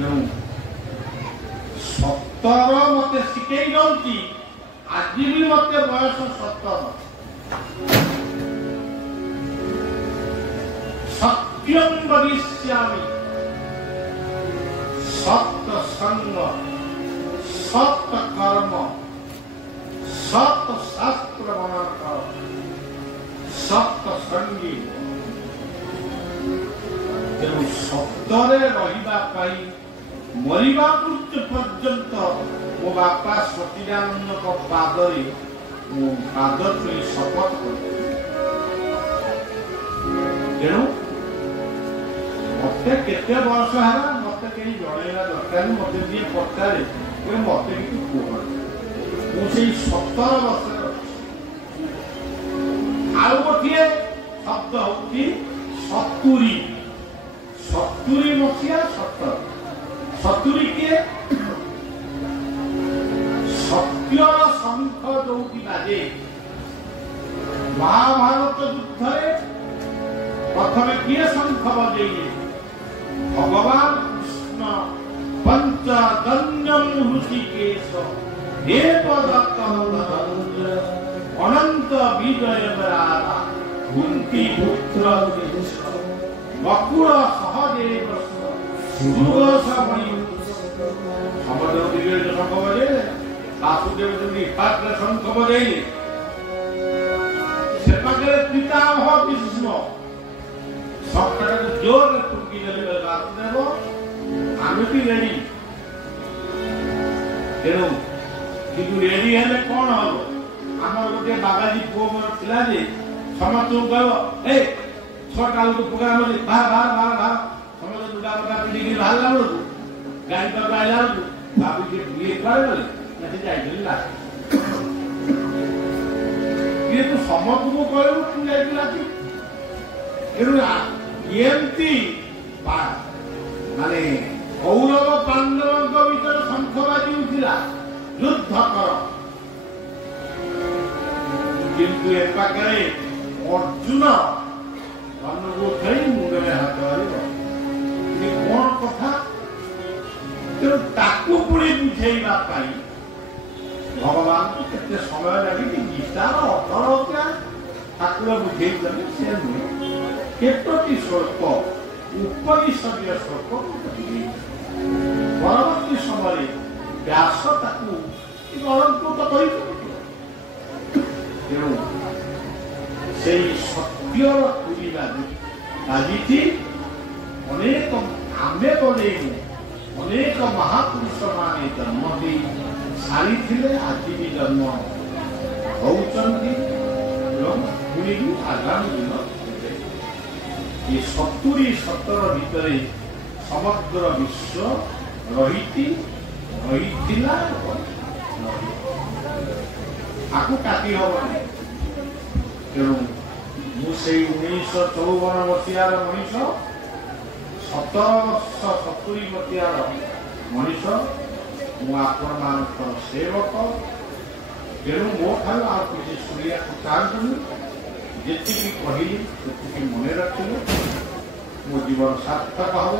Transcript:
ତେଣୁ ସତର ମତେ ଶିଖେଇ ଦଉଛି। ଆଜି ବି ମତେ ବୟସ 17। ସତ୍ୟଂ ବଦିଷ୍ୟାମି, ସତ ସଙ୍ଗ, ସତ କର୍ମ, ସତ ଶାସ୍ତ୍ର ମନନ କର, ସତ ସଙ୍ଗୀ। ତେଣୁ ସତରେ ରହିବା ପାଇଁ ମରିବା ପର୍ଯ୍ୟନ୍ତ ମୋ ବାପା ସଚିଦାନନ୍ଦଙ୍କ ପାଦରେ ମୁଁ ପାଦ ଛୁଇଁ ଶପଥ କଲି। ତେଣୁ ମତେ କେତେ ବର୍ଷ ହେଲା ମତେ କେହି ଜଣେଇବା ଦରକାର। ମତେ ଯିଏ ପଚାରେ ମତେ କିଛି କୁହ, ମୁଁ ସେଇ 17 ବର୍ଷରେ ଅଛି। ଆଉ ଗୋଟିଏ ଶବ୍ଦ ହଉଛି 70। 70 ମସିହା 17। 70 କିଏ? ସତ୍ୟର ଶଙ୍ଖ ଯୋଉଠି ବାଜେ। ମହାଭାରତ ଯୁଦ୍ଧରେ ପ୍ରଥମେ କିଏ ଶଙ୍ଖ ବଜେଇଲେ? ଭଗବାନ କୃଷ୍ଣ। ପଞ୍ଚଜନ୍ୟଂ ହୃଷିକେଶ ଦେବଦତ୍ତ ଅନନ୍ତ ବିଜୟ ରାଧା କୁନ୍ତି ପୁତ୍ର ବକୁଳ ସହଦେବ ସୁଦର୍ଶମଣି। ସମଦେବ ଦିବ୍ୟ ଶଙ୍ଖ ବଜେଇଲେ, ବାସୁଦେବ ଯଦି ପାତ୍ରେ ଶଙ୍ଖ ବଜେଇଲେ, ସେ ପାଖରେ ପିତାମହ ଭୀଷ୍ମ ଶଙ୍ଖଟାକୁ ଜୋରରେ ଫୁଙ୍କି ଦେଲେ। ବାସୁଦେବ ଆମେ ବି ରେଡି। ତେଣୁ କିନ୍ତୁ ରେଡି ହେଲେ କଣ ହବ? ଆମର ଗୋଟେ ବାବାଜୀ ପୁଅ ମୋର ଥିଲା ଯେ ସମସ୍ତଙ୍କୁ କହିବ ଏ 6ଟା ବେଳକୁ ପ୍ରୋଗ୍ରାମ ଅଛି, ବାହାର ବାହାର ବାହାର ବାହାର। ସମସ୍ତେ ଲୁଗା ପଟା ପିନ୍ଧିକି ବାହାରିଲା ବେଳକୁ ଗାଡି ପାଖକୁ ଆଇଲା ବେଳକୁ ବାବୁ କିଏ କୁଆଡେ ଗଲେ ନା ସେ ଯାଇଥିଲି ଲାଷ୍ଟ। ଇଏ ତୁ ସମସ୍ତଙ୍କୁ କହିବୁ ତୁ ଯାଇଥିଲୁ ରାତି। ତେଣୁ ଏମିତି ମାନେ କୌରବ ପାଣ୍ଡବଙ୍କ ଭିତରେ ଶଙ୍ଖ ବାଜିଉଠିଲା ଯୁଦ୍ଧ କର। କିନ୍ତୁ ଏ ପାଖରେ ଅର୍ଜୁନ ଧନକୁ ଉଠାଇ ମୁଣ୍ଡରେ ହାତ ମାରିବ। କଣ କଥା? ତେଣୁ ତାକୁ ପୁଣି ବୁଝେଇବା ପାଇଁ ଭଗବାନଙ୍କୁ କେତେ ସମୟ ଲାଗିଛି। ଗୀତାର 18 ଠାକୁର ବୁଝେଇଛନ୍ତି, ସେ ନୁହେଁ। କେତୋଟି ଶ୍ଳୋକ ଉପନିଷଦୀୟ ଶ୍ଳୋକ ପରବର୍ତ୍ତୀ ସମୟରେ ବ୍ୟାସ ତାକୁ ଅଳଙ୍କୃତ କରିଛନ୍ତି। ତେଣୁ ସେଇ ସତ୍ୟର ତୁରୀ ବାଜିଛି। ଅନେକ ଆମେ ବନେଇନୁ, ଅନେକ ମହାପୁରୁଷ ମାନେ ଜନ୍ମ ଦେଇ ସାରିଥିଲେ, ଆଜି ବି ଜନ୍ମ ହେଉଛନ୍ତି ଏବଂ ପୁଣି ଆଗାମୀ ଦିନ। ଏ 70-17 ଭିତରେ ସମଗ୍ର ବିଶ୍ୱ ରହିଥିଲା। ଆକୁ କାଟି ହବନି। ତେଣୁ ମୁଁ ସେଇ 1954 ମସିହାର ମଣିଷ, 1770 ମସିହାର ମଣିଷ। ମୁଁ ଆପଣମାନଙ୍କର ସେବକ। ତେଣୁ ମୋ ଠାରୁ ଆଉ କିଛି ଶୁଣିବାକୁ ଚାହାନ୍ତୁନି। ଯେତିକି କହିଲି ସେତିକି ମନେ ରଖିଲେ ମୋ ଜୀବନ ସାର୍ଥକ ହବ।